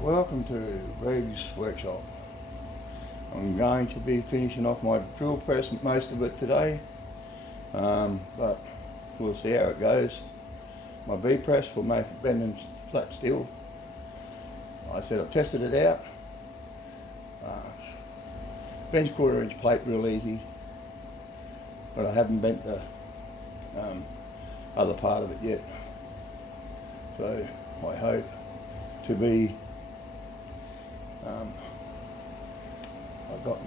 Welcome to Reg's workshop. I'm going to be finishing off my drill press, most of it today, but we'll see how it goes. My V-press will make it bend and flat steel. I said I've tested it out. Bends 1/4 inch plate real easy, but I haven't bent the other part of it yet. So I hope to be I've got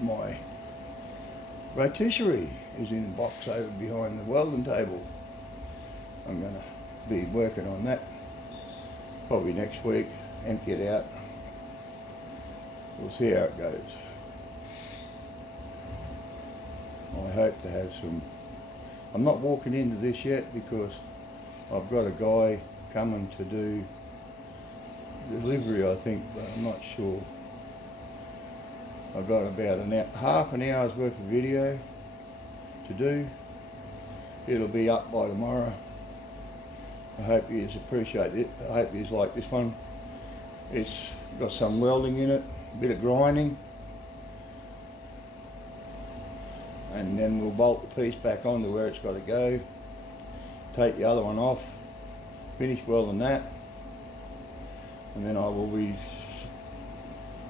my rotisserie is in a box over behind the welding table. I'm going to be working on that probably next week, empty it out. We'll see how it goes. I hope to have some, I'm not walking into this yet because I've got a guy coming to do delivery, I think, but I'm not sure. I've got about half an hour's worth of video to do. It'll be up by tomorrow. I hope you appreciate it. I hope you like this one. It's got some welding in it, a bit of grinding, and then we'll bolt the piece back onto where it's got to go, take the other one off, finish welding that, and then I will be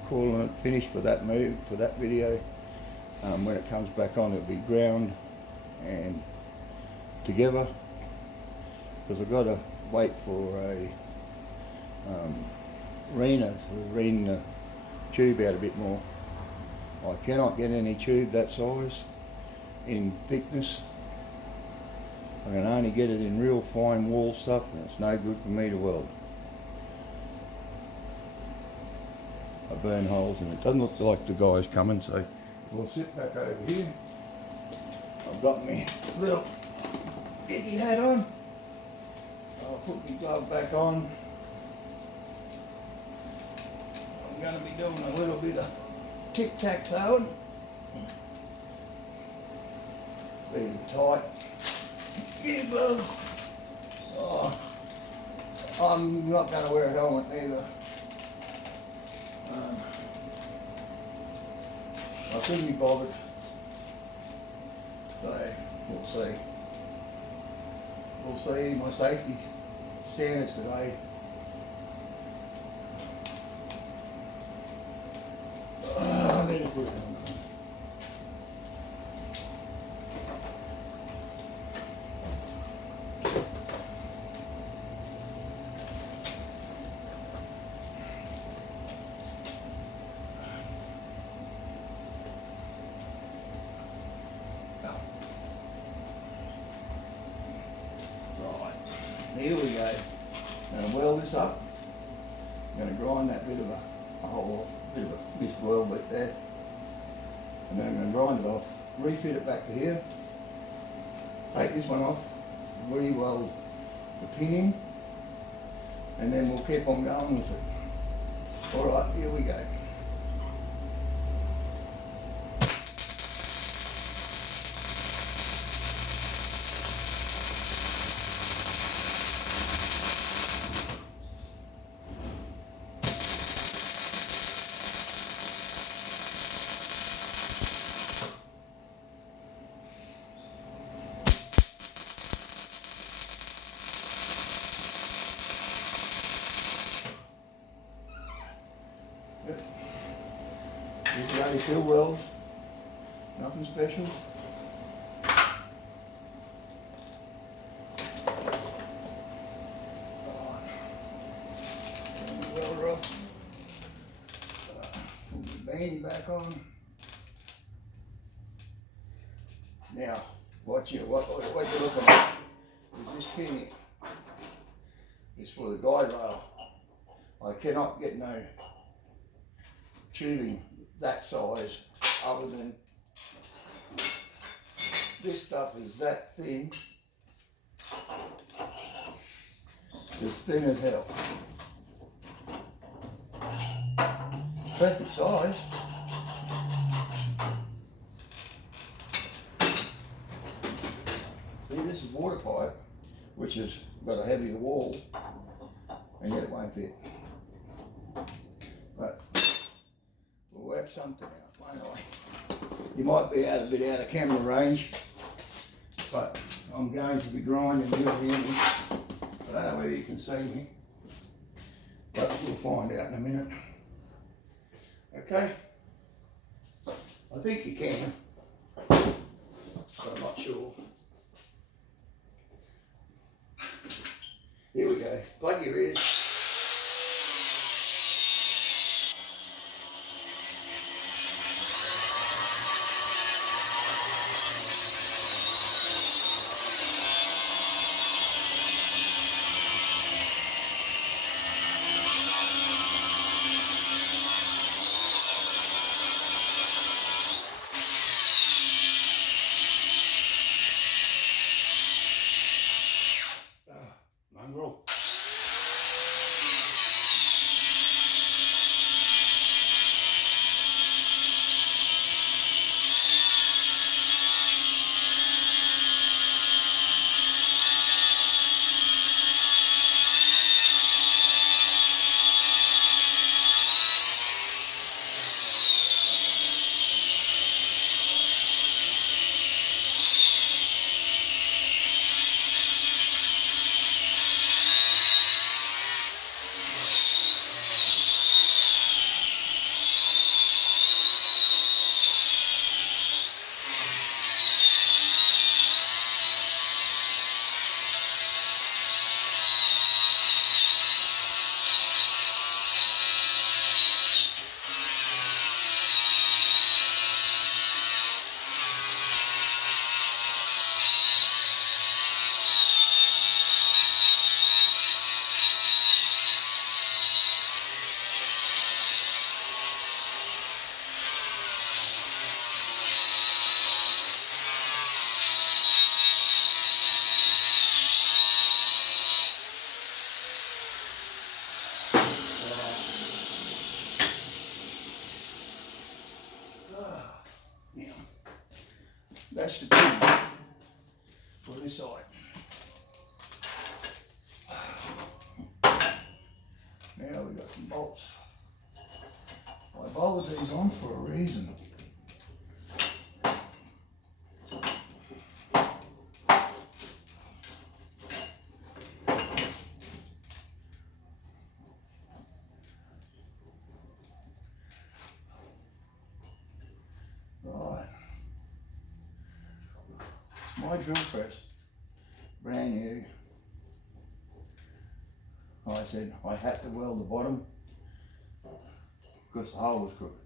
calling it finished for that move, for that video. When it comes back on, it'll be ground and together, because I've got to wait for a reamer to ream the tube out a bit more. I cannot get any tube that size in thickness. I can only get it in real fine wall stuff, and it's no good for me to weld. I burn holes in it. Doesn't look like the guy's coming, so we'll sit back over here. I've got my little Iggy hat on. I'll put my glove back on. I'm going to be doing a little bit of tic-tac-toeing. Being tight. Yeah, bud. Oh, I'm not going to wear a helmet either. I couldn't be bothered, so we'll see. We'll see my safety standards today. I need to put it on. Here we go. I'm going to weld this up. I'm going to grind that bit of a hole off, bit of a missed weld bit there. And then I'm going to grind it off, refit it back to here, take this one off, re-weld the pin in, and then we'll keep on going with it. Alright, here we go. This is only 2 welds, nothing special. Turn the welder off. Put the bandy back on. Now, what you're looking at is this pin here. It's for the guide rail. I cannot get no tubing that size other than this stuff is that thin, as thin as hell. Perfect size. See, this is water pipe, which has got a heavier wall, and yet it won't fit. work something out, won't I? You might be a bit out of camera range, but I'm going to be grinding here. I don't know whether you can see me, but we'll find out in a minute. Okay? I think you can, but I'm not sure. Here we go. Plug your ears. Mongrel. Now, that's the tube for this side. Now we've got some bolts. I bolted these on for a reason. Right. My drill press, brand new. I said I had to weld the bottom because the hole was crooked.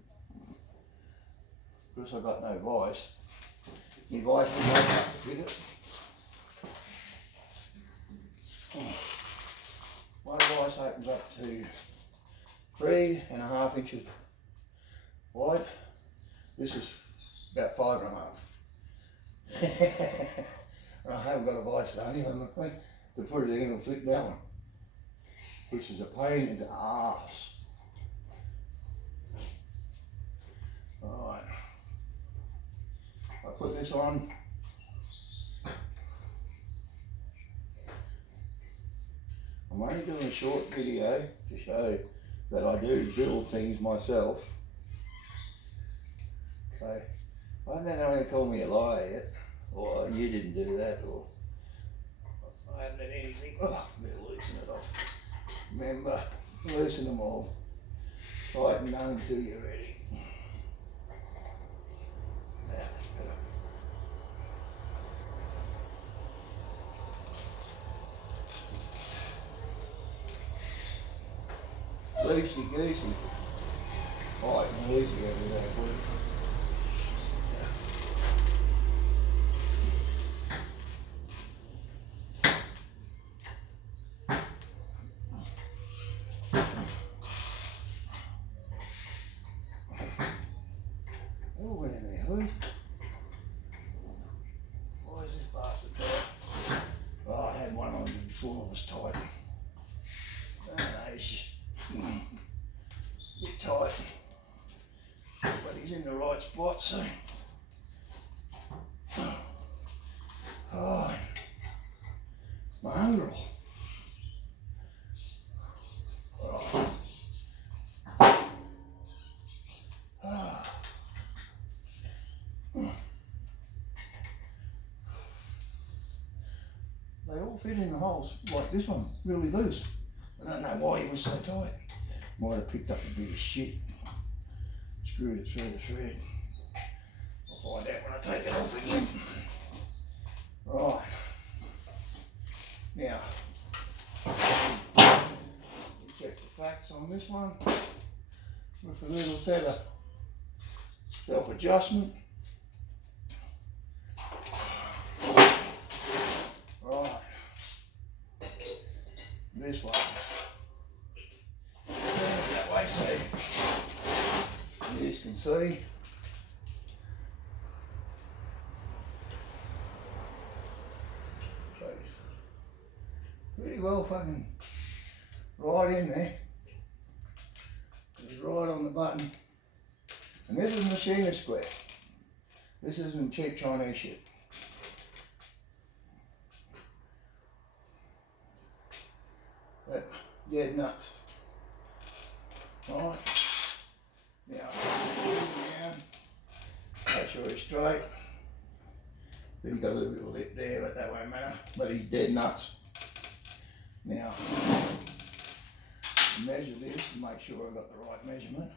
Because I got no vise, my vise was right up with it. My vise opens up to 3.5 inches wide. This is about 5.5. I haven't got a vise on even to put it in, it'll fit that one, which is a pain in the arse. Alright, I put this on. I'm only doing a short video to show that I do build things myself. So I don't know when to call me a liar yet, or you didn't do that, or I haven't done anything. Oh, better loosen it off. Remember, loosen them all. Tighten none until you're ready. That's better. Loosey goosey. Tighten loosey over there, please. Oh, went in there, Louis. Why is this bastard tight? Oh, I had one on before it was tight. No, it's just a bit tight. But he's in the right spot, so. Oh, mongrel. Right. Ah. fit in the holes like this one, really loose. I don't know why he was so tight. Might have picked up a bit of shit. Screwed it through the thread. I'll find out when I take it off again. Right. Now, check the facts on this one with a little set of self-adjustment. Right. This one. Turn it that way so you can see. Pretty well fucking right in there. It's right on the button. And this is machinist square. This isn't cheap Chinese shit. But dead nuts. Right. Now, down. Make sure he's straight. He's got a little bit of lip there, but that won't matter. But he's dead nuts. Now, measure this to make sure I've got the right measurement.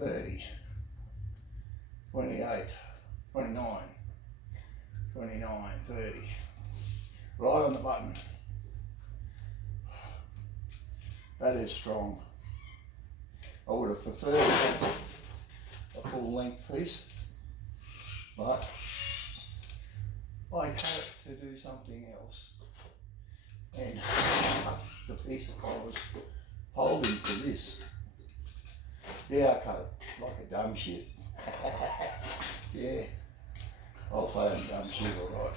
30, 28, 29, 29, 30. Right on the button. That is strong. I would have preferred a full length piece, but I cut it to do something else. And the piece I was holding for this, yeah, I cut it like a dumb shit. Yeah, I'll say I'm dumb shit, alright.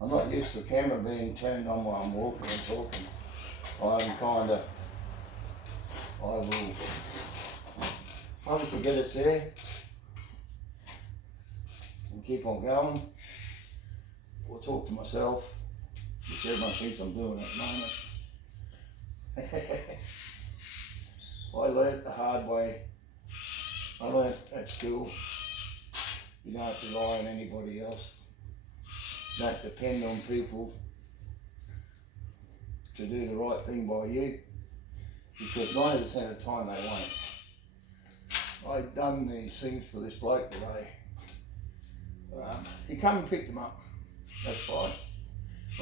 I'm not used to the camera being turned on while I'm walking and talking. I will probably forget it's there and keep on going, or talk to myself, which everyone thinks I'm doing at the moment. I learnt the hard way. I learnt at school, you don't have to rely on anybody else. Don't depend on people to do the right thing by you, because 90% of the time they won't. I've done these things for this bloke today. He come and picked them up, that's fine.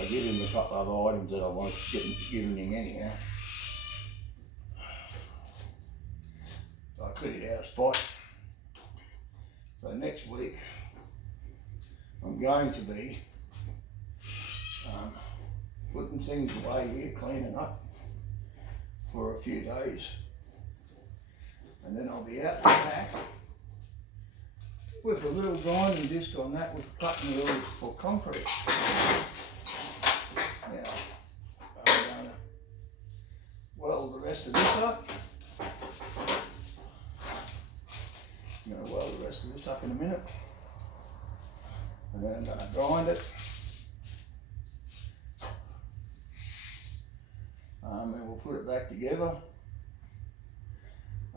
I give him a couple of other items that I was giving him anyhow. So I cleared out a spot. So next week I'm going to be putting things away here, cleaning up for a few days, and then I'll be out the back with a little grinding disc on that with cutting wheels for concrete. Now I'm going to weld the rest of this up. I'm going to weld the rest of this up in a minute, and then I'm going to grind it. And we'll put it back together,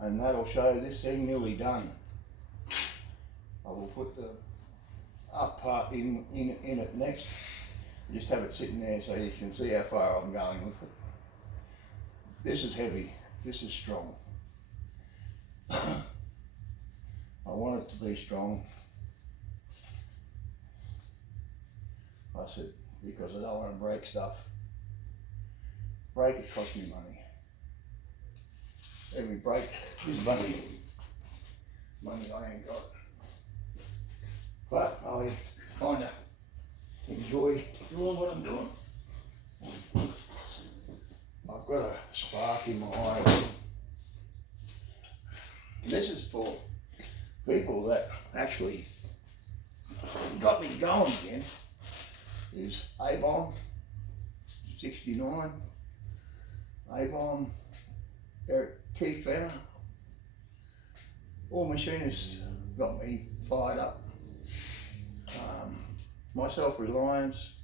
and that'll show this thing nearly done. I will put the up part in it next. Just have it sitting there so you can see how far I'm going with it. This is heavy, this is strong. I want it to be strong. I said, because I don't want to break stuff. Break it costs me money. Every break is money. Money I ain't got. But I kind of enjoy doing what I'm doing. I've got a spark in my eye. This is for people that actually got me going again. Is A-Bomb 69. A-Bomb, Keith Fenner, all machinists got me fired up. My self-reliance,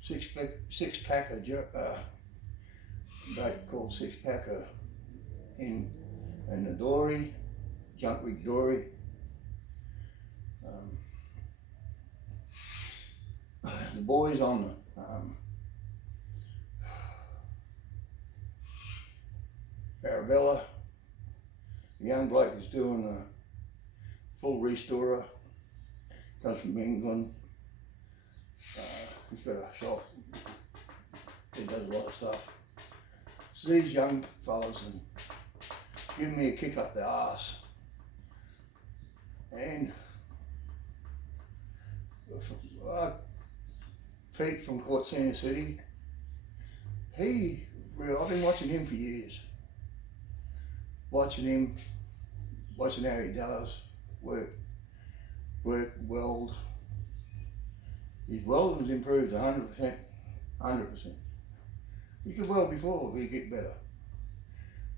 six-packer, boat called Six Packer in and the dory, junk rig dory. The boys on the Arabella, the young bloke is doing a full restorer, comes from England. He's got a shop, he does a lot of stuff. It's these young fellas and giving me a kick up the arse. And Pete from Quartzina City, I've been watching him for years. Watching him, watching how he does work, weld. His welding's improved 100%. You could weld before, but you get better.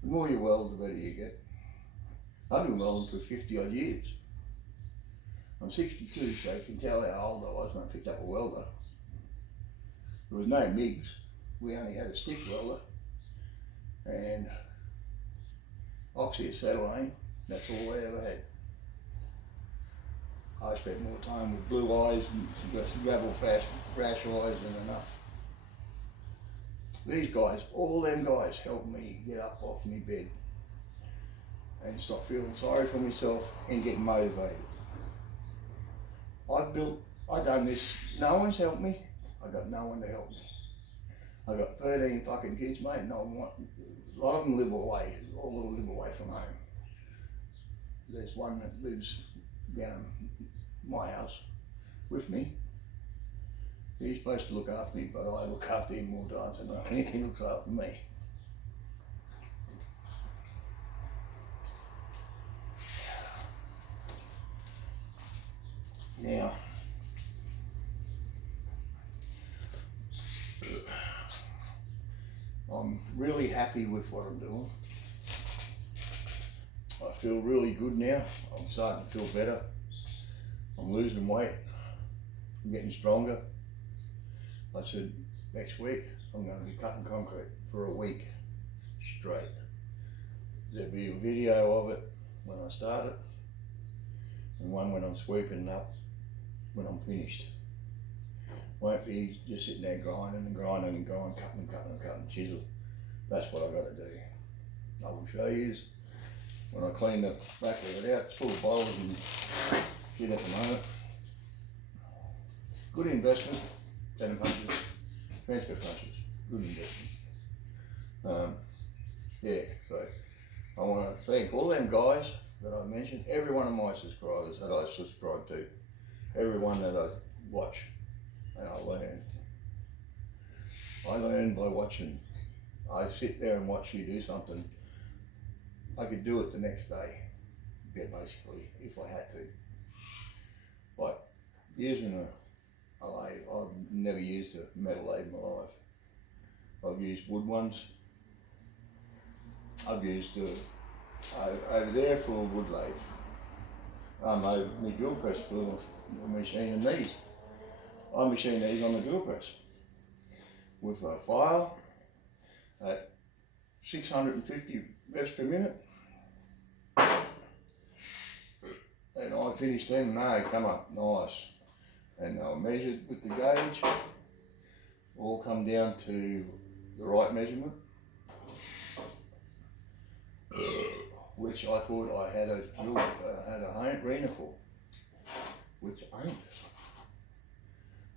The more you weld, the better you get. I've been welding for 50 odd years. I'm 62, so you can tell how old I was when I picked up a welder. There was no MIGs. We only had a stick welder and oxyacetylene. That's all I ever had. I spent more time with blue eyes and some gravel rash eyes than enough. These guys, all them guys helped me get up off my bed and stop feeling sorry for myself and get motivated. I done this, no one's helped me. I got no one to help me. I got 13 fucking kids, mate. A lot of them live away, all live away from home. There's one that lives down my house with me. He's supposed to look after me, but I look after him more times than he looks after me. Now, I'm really happy with what I'm doing. I feel really good now. I'm starting to feel better. I'm losing weight. I'm getting stronger. I said next week I'm going to be cutting concrete for a week straight. There'll be a video of it when I start it and one when I'm sweeping up when I'm finished. Won't be just sitting there grinding, cutting chisel. That's what I got to do. I will show you when I clean the back of it out. It's full of bowls and shit at the moment. Good investment. 10 punches, transfer punches. Good investment. Yeah, so I want to thank all them guys that I mentioned, every one of my subscribers that I subscribe to, everyone that I watch. And I learn by watching. I sit there and watch you do something. I could do it the next day, basically, if I had to. Like using a lathe, I've never used a metal lathe in my life. I've used wood ones. I've used over there for a wood lathe. My drill press for machining these. I machine these on the drill press with a file at 650 revs per minute. And I finished them and they come up nice. And they were measured with the gauge, all come down to the right measurement, which I thought I had a reamer for, which ain't.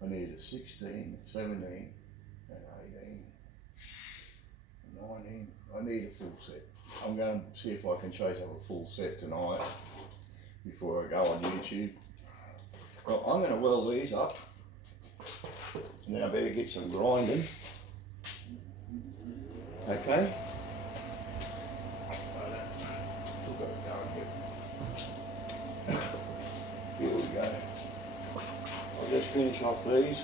I need a 16, 17, and 18, 19. I need a full set. I'm going to see if I can chase up a full set tonight before I go on YouTube. Well, I'm going to weld these up. Now I better get some grinding. Okay. Here we go. I'll just finish off these.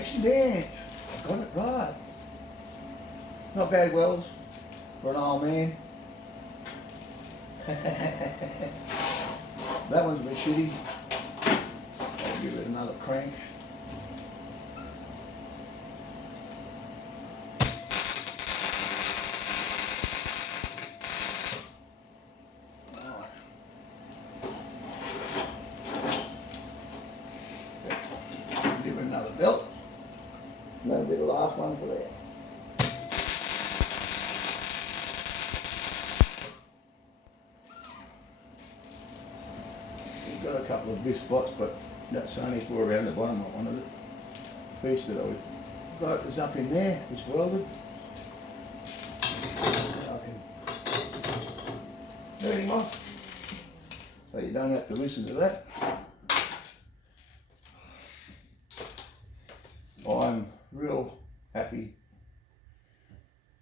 action dance. I got it right. Not bad, Wells, for an old man. That one's a bit shitty. I'll give it another crank. Give it another belt. That'll be the last one for there. We've got a couple of biff spots, but that's only for around the bottom. I wanted it. Piece that I got is up in there. It's welded. I can turn him off, so you don't have to listen to that. I'm real happy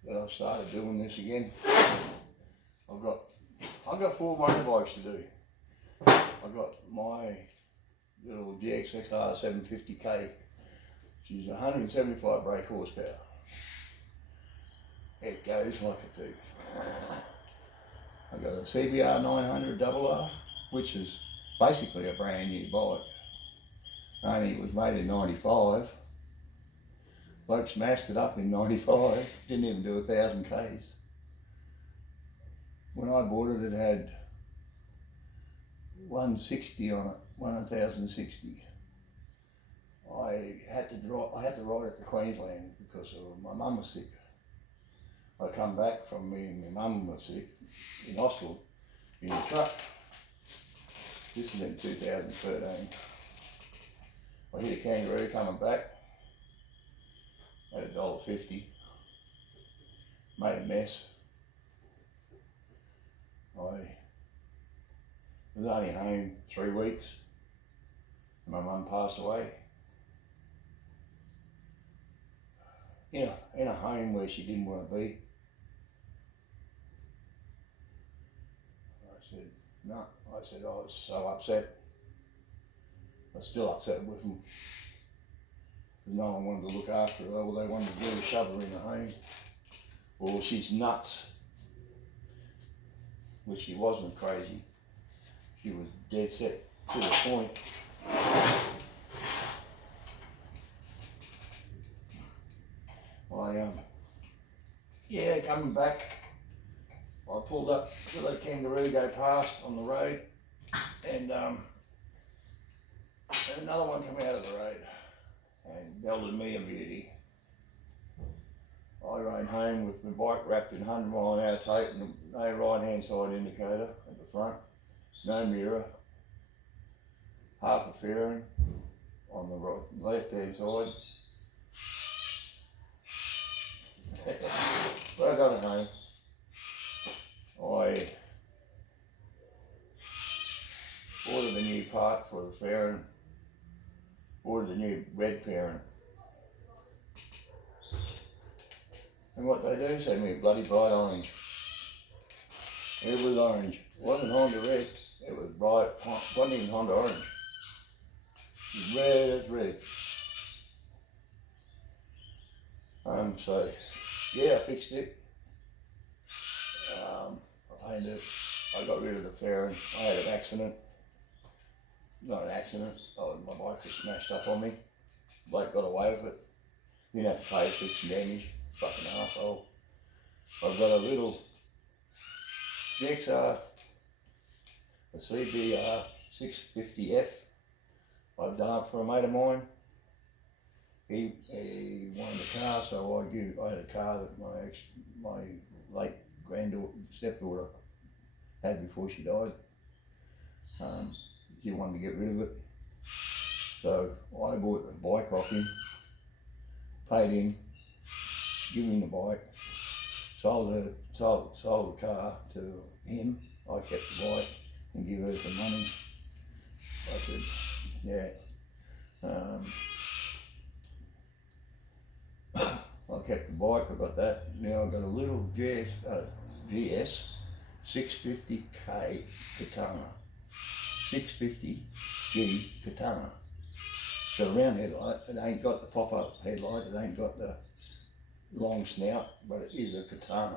that I've started doing this again. I've got 4 motorbikes to do. I've got my little GXXR 750K, which is 175 brake horsepower. It goes like a tooth. I've got a CBR 900 RR, which is basically a brand new bike. Only it was made in 95. Bloke smashed it up in 95, didn't even do 1,000 Ks. When I bought it, it had 160 on it, 1,060. I had to ride it to Queensland because my mum was sick. I come back from me and my mum was sick in hospital in the truck. This is in 2013. I hit a kangaroo coming back. At $1.50, made a mess. I was only home 3 weeks. My mum passed away. In a home where she didn't want to be. I said, no. I said I was so upset. I was still upset with them. No one wanted to look after her. All they wanted to do was shove her in the home. Or she's nuts. Which she wasn't crazy. She was dead set to the point. Coming back, I pulled up to the kangaroo go past on the road, and another one come out of the road and belted me a beauty. I rode home with my bike wrapped in 100-mile-an-hour tape and no right-hand side indicator at the front, no mirror, half a fairing on the left-hand side. When I got it home, I ordered a new part for the fairing, ordered a new red fairing. And what they do, send me a bloody bright orange. It was orange. It wasn't Honda red, it was bright, wasn't even Honda orange. It was red as red. So, yeah, I fixed it. I painted it. I got rid of the fairing. I had an accident. Not an accident. My bike was smashed up on me. Bloke got away with it. Didn't have to pay for some damage. Fucking arsehole. I've got a little GXR, a CBR 650F. I've done it for a mate of mine. He wanted a car, so I had a car that my late stepdaughter had before she died. She wanted to get rid of it, so I bought the bike off him, paid him, give him the bike, sold the car to him. I kept the bike and give her some money. I said, yeah. I kept the bike, I got that. Now I've got a little GS 650K Katana. 650G Katana. got a round headlight. It ain't got the pop-up headlight. It ain't got the long snout, but it is a Katana.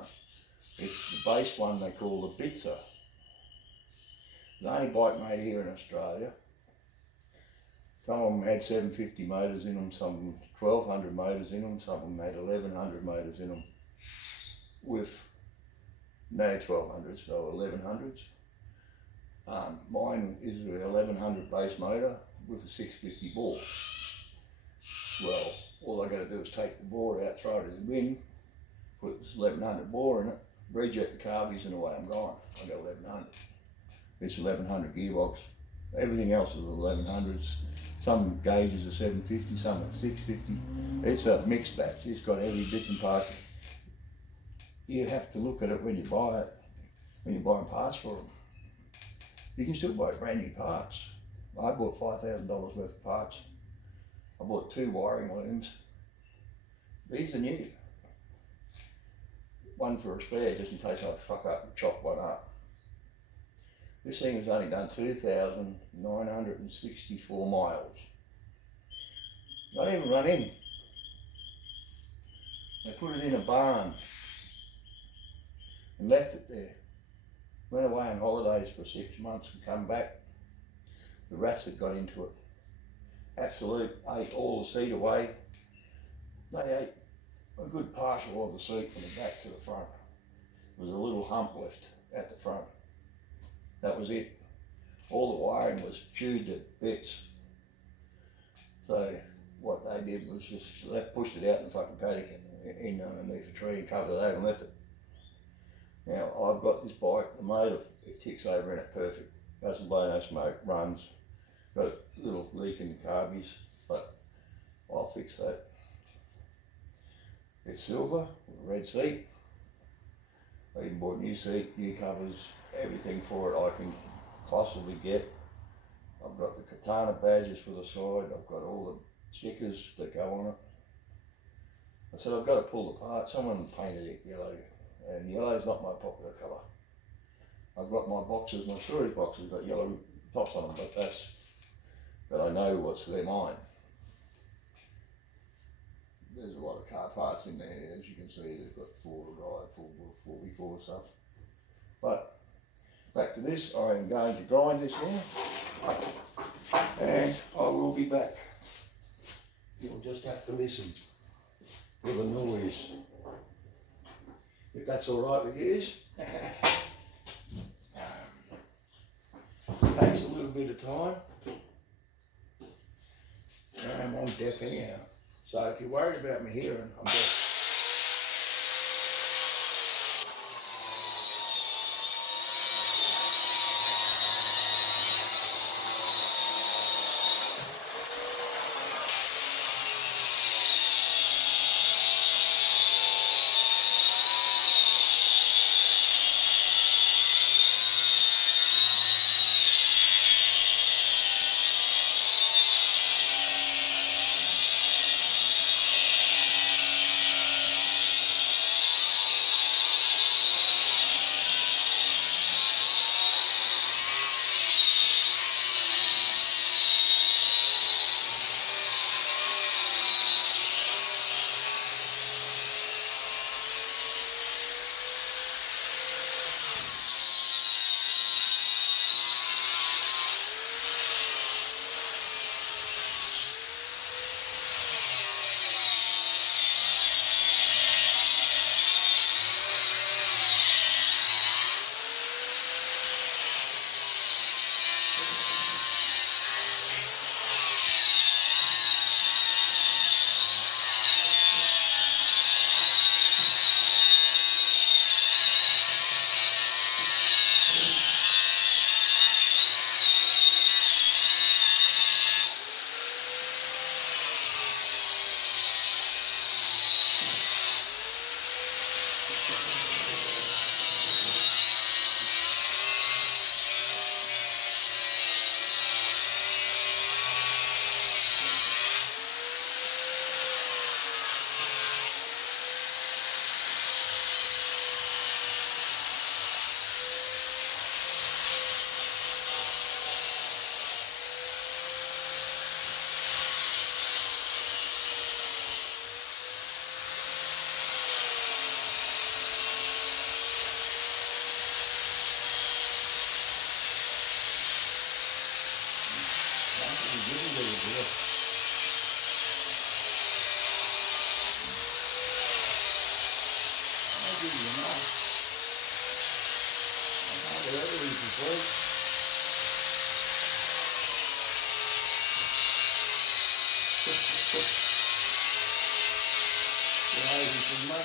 It's the base one they call the Bitzer. The only bike made here in Australia. Some of them had 750 motors in them, some of them 1200 motors in them, some of them had 1100 motors in them with no 1200s, so 1100s. Mine is an 1100 base motor with a 650 bore. Well, all I got to do is take the bore out, throw it in the bin, put this 1100 bore in it, reject the carbies, and away I'm gone. I got 1100. It's 1100 gearbox. Everything else is 1100s. Some gauges are 750, some are 650. It's a mixed batch. It's got every bits and parts. You have to look at it when you buy it, when you're buying parts for them. You can still buy brand new parts. I bought $5,000 worth of parts. I bought 2 wiring looms. These are new. One for a spare, just in case I fuck up and chop one up. This thing has only done 2,964 miles. Not even run in. They put it in a barn and left it there. Went away on holidays for 6 months and come back. The rats had got into it. Absolute, ate all the seat away. They ate a good partial of the seat from the back to the front. There was a little hump left at the front. That was it. All the wiring was chewed to bits. So what they did was just pushed it out in the fucking paddock in underneath a tree and covered it over and left it. Now I've got this bike, the motor, it ticks over in it perfect. Doesn't blow no smoke, runs. Got a little leak in the carbies, but I'll fix that. It's silver with a red seat. I even bought new seat, new covers, everything for it I can possibly get. I've got the Katana badges for the side. I've got all the stickers that go on it. I said I've got to pull the part. Someone painted it yellow, and yellow's not my popular colour. I've got my boxes, my storage boxes got yellow tops on them, but I know what's their mine. There's a lot of car parts in there, as you can see. They've got 4-wheel drive, 4x4 stuff. But back to this, I am going to grind this now, and I will be back. You'll just have to listen for the noise, if that's all right with you. Takes a little bit of time. I'm on deaf anyhow. So if you're worried about me hearing, I'm deaf.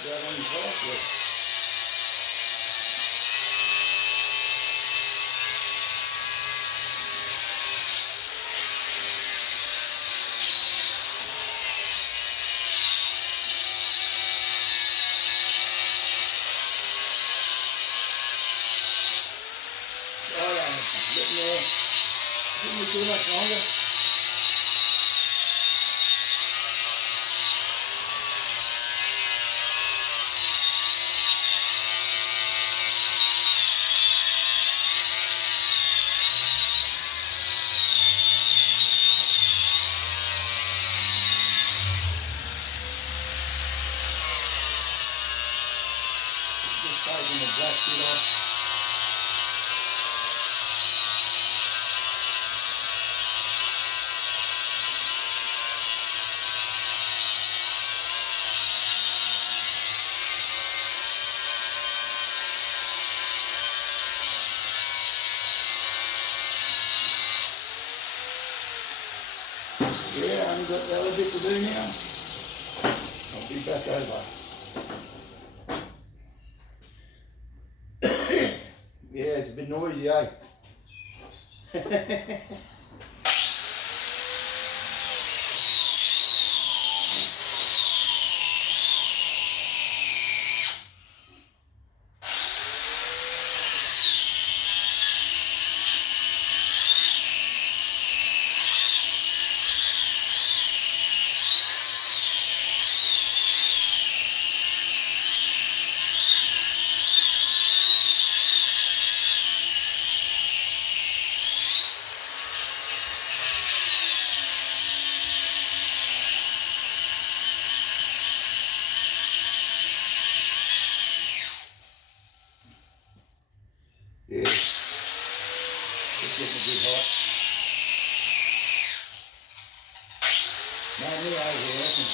out on your pipe. Didn't too much longer. Just taking the black bit off. Yeah, I only got the other bit to do now. I'll be back over. Yeah, it's a bit noisy, eh? Yeah, it's getting a bit hot. No, me over, I reckon.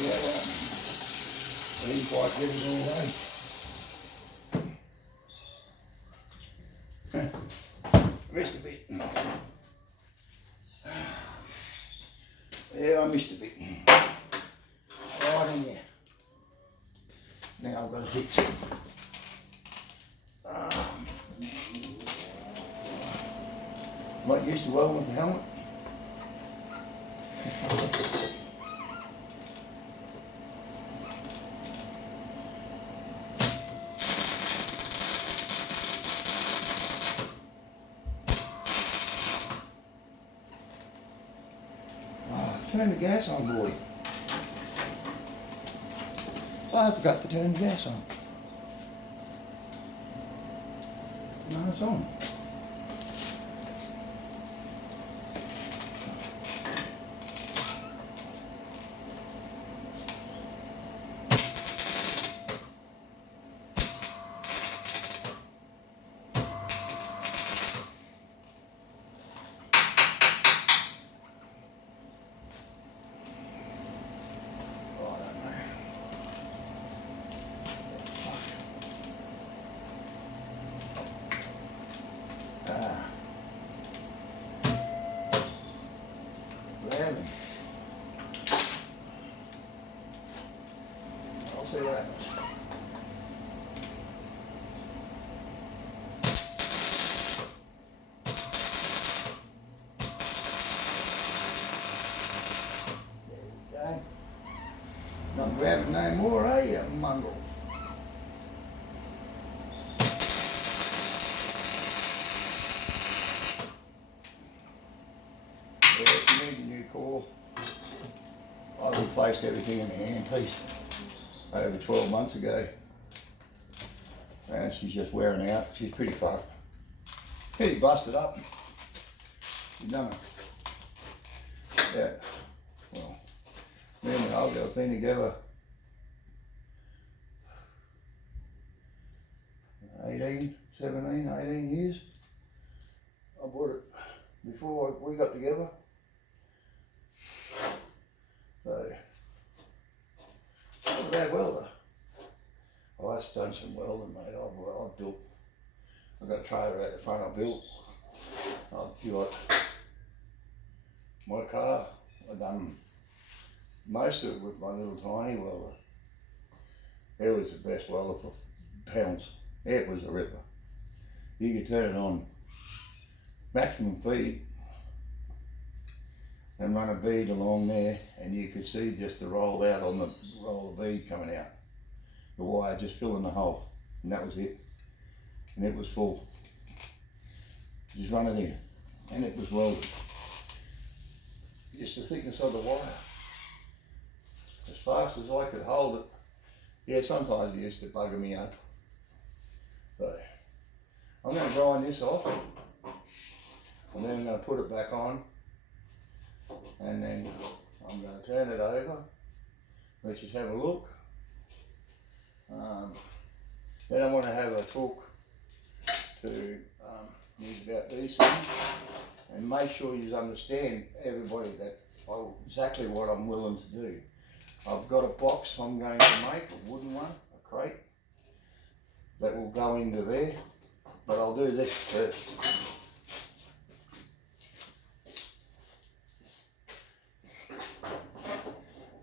Yeah, well, I didn't quite get it all right. Missed a bit. Yeah, I missed a bit. Right in there. Now I've got to fix it. Not used to welding with the helmet. Turn the gas on, boy. Oh, I forgot to turn the gas on. No, it's on. replaced everything in the handpiece over 12 months ago. And she's just wearing out. She's pretty fucked. Pretty busted up. You done it. Yeah. Well, me and the old girl have been together 18 years. I bought it before we got together. So, not a bad welder. Well, I've done some welding, mate. I've built, I've got a trailer out the front I built. I've got my car. I've done most of it with my little tiny welder. It was the best welder for pounds. It was a ripper. You could turn it on maximum feed and run a bead along there, and you could see just the roll out on the roll of bead coming out. The wire just filling the hole, and that was it. And it was full. Just run it in, and it was welded. Just the thickness of the wire. As fast as I could hold it. Yeah, sometimes it used to bugger me up. So, I'm going to grind this off, and then I'm going to put it back on, and then I'm going to turn it over. Let's just have a look. Then I want to have a talk to use about these things, and make sure you understand, everybody, that exactly what I'm willing to do. I've got a box I'm going to make, a wooden one, a crate, that will go into there, but I'll do this first.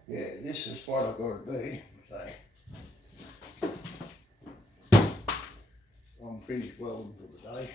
Yeah, this is what I've got to do. So, I'm finished welding for the day.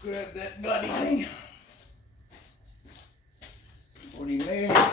Grab that bloody thing. Put him there.